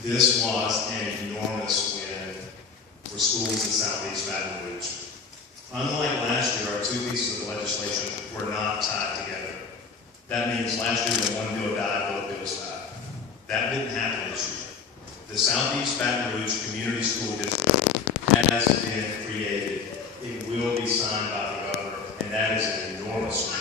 This was an enormous win for schools in Southeast Baton Rouge. Unlike last year, our two pieces of legislation were not tied together. That means last year when one bill died, both bills died. That didn't happen this year. The Southeast Baton Rouge Community School District has been created. It will be signed by the governor, and that is an enormous win.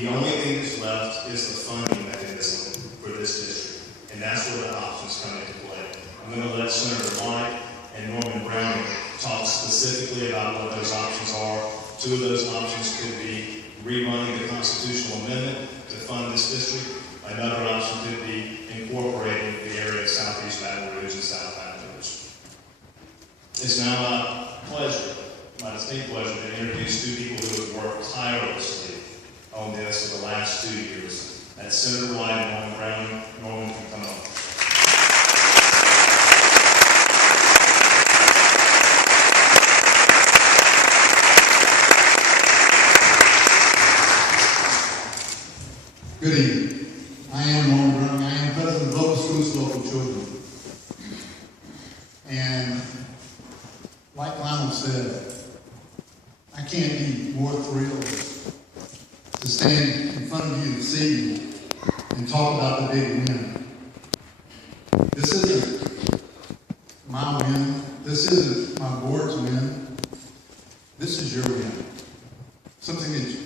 The only thing that's left is the funding mechanism for this district, and that's where the options come into play. I'm going to let Senator White and Norman Brown talk specifically about what those options are. Two of those options could be rerunning the constitutional amendment to fund this district. Another option could be incorporating the area of Southeast Baton Rouge and South Baton Rouge. It's now my pleasure, my distinct pleasure, to introduce two people who have worked tirelessly on this for the last 2 years. That's Senator White and Norman Brown. Norman can come up. Good evening. I am Norman Brown. I am president of Local Schools for Local Children. And like Lionel said, I can't be more thrilled to stand in front of you this evening and talk about the big win. This isn't my win. This isn't my board's win. This is your win. Something that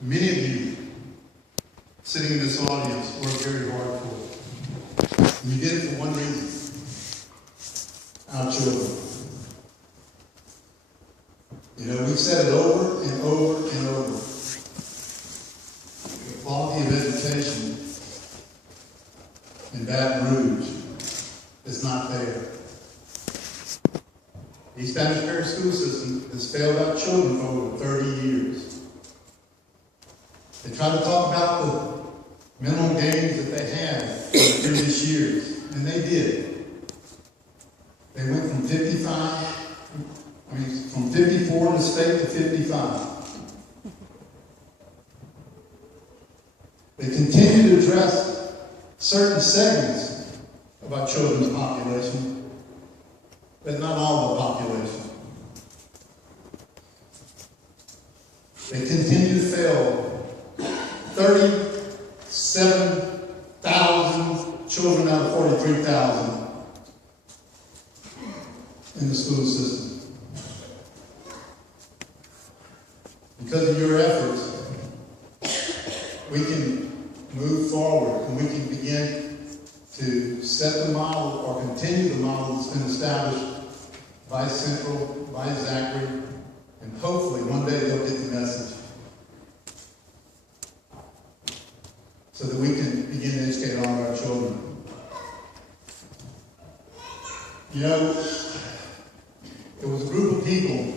many of you sitting in this audience work very hard for. And you did it for one reason: our children. You know, we've said it over and over and over. The quality of education in Baton Rouge is not there. The East Spanish Parish school system has failed our children for over 30 years. They try to talk about the minimum gains that they had in the previous years, and they did. They went from 54 in the state to 55. They continue to address certain segments of our children's population, but not all the population. They continue to fail 37,000 children out of 43,000 in the school system. Because of your efforts, we can move forward and we can begin to set the model or continue the model that's been established by Central, by Zachary, and hopefully one day they'll get the message so that we can begin to educate all of our children. You know, there was a group of people,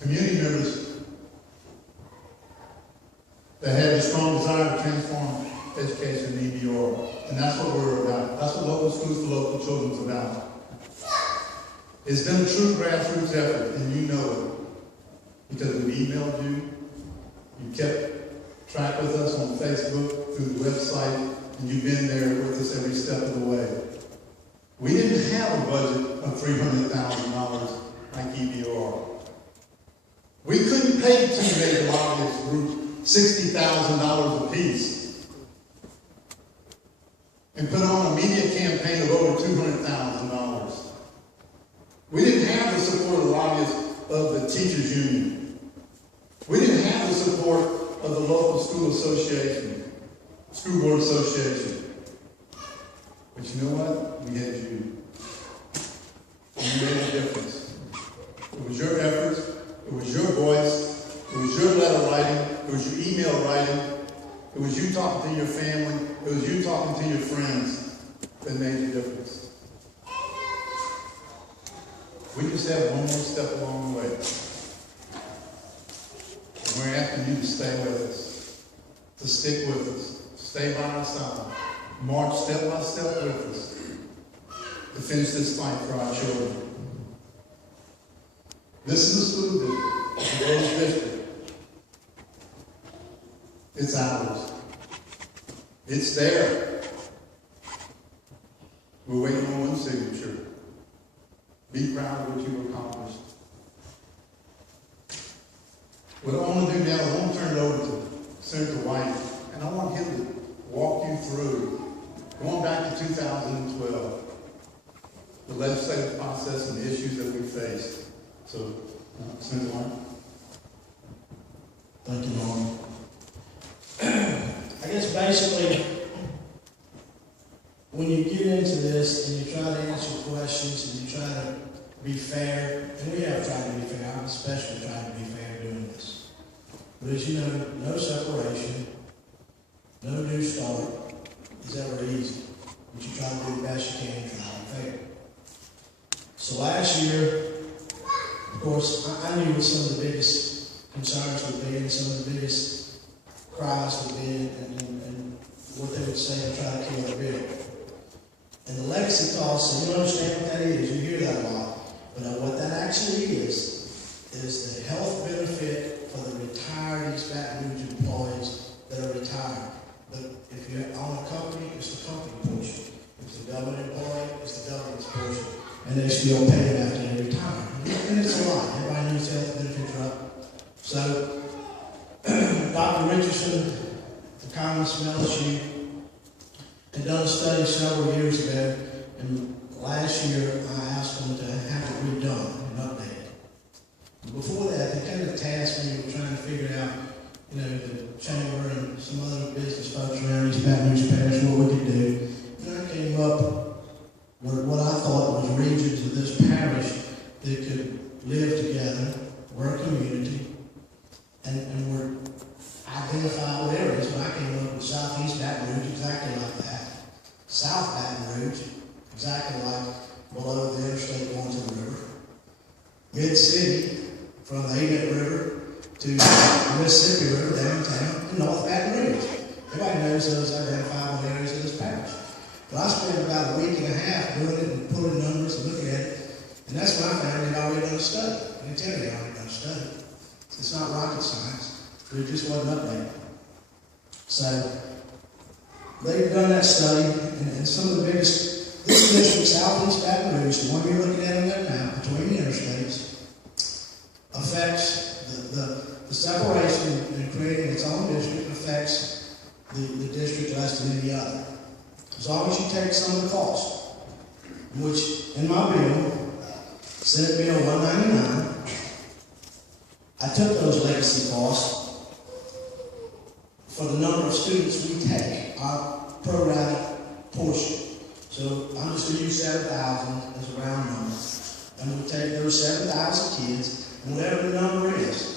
community members, that had a strong desire to transform education in EBR. And that's what we're about. That's what Local Schools for Local Children is about. It's been a true grassroots effort, and you know it. Because we've emailed you, you kept track with us on Facebook, through the website, and you've been there with us every step of the way. We didn't have a budget of $300,000 like EBR. We couldn't pay two major lobbyist groups $60,000 apiece and put on a media campaign of over $200,000. We didn't have the support of the lobbyists of the teachers union. We didn't have the support of the local school association, school board association. But you know what? We had you. And you made a difference. It was your efforts, it was your voice, it was your letter writing, it was your email writing, it was you talking to your family, it was you talking to your friends that made the difference. We just have one more step along the way. And we're asking you to stay with us, to stick with us, to stay by our side, march step by step with us, to finish this fight for our children. This is the school district, the Rose District. It's ours. It's there. We're waiting on one signature. Be proud of what you've accomplished. What I want to do now is I want to turn it over to Senator White, and I want him to walk you through, going back to 2012, the legislative process and the issues that we faced. So, Senator White. Thank you, Norman. I guess basically, when you get into this and you try to answer questions and you try to be fair, and we have tried to be fair, I'm especially trying to be fair doing this. But as you know, no separation, no new start is ever easy. But you try to do the best you can and try to be fair. So last year, of course, I knew what some of the biggest concerns would be and some of the biggest cries would be and what they would say to try to kill the bill. And the legacy costs, so you understand what that is, you hear that a lot. But what that actually is the health benefit for the retired East Baton Rouge employees that are retired. But if you own a company, it's the company portion. If it's a government employee, it's the government's portion. And they still pay it after they retire. And it's a lot. Everybody knows health benefits are up. So, Dr. Richardson, the Congress from LSU, had done a study several years ago, and last year I asked them to have it redone and updated. Before that, they kind of tasked me with trying to figure out, the chamber and some other business folks around East Baton Rouge Parish, what we could do. And I came up with what I thought was regions of this parish that could live together, work community, and were identifiable areas. But I came up with Southeast Baton Rouge exactly like that. South Baton Rouge, exactly like below the interstate going to the river. Mid-City, from the Avett River to the Mississippi River downtown, and North Baton Rouge. Everybody knows those identifiable areas of this parish. But I spent about a week and a half doing it and pulling numbers and looking at it, and that's when I found they'd already done a study. I can tell you they'd already done a study. It's not rocket science, but it just wasn't updated. So, they've done that study, and some of the biggest, this district, Southeast Baton Rouge, the one you're looking at on that map, between the interstates, affects the separation and creating its own district affects the district less than any other. As long as you take some of the cost, which in my bill, Senate Bill 199, I took those legacy costs for the number of students we take, our pro rata portion. So I'm just going to use 7,000 as a round number. I'm going to take those 7,000 kids, and whatever the number is,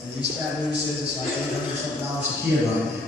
and East Baton Rouge says it's like $800 a kid right now.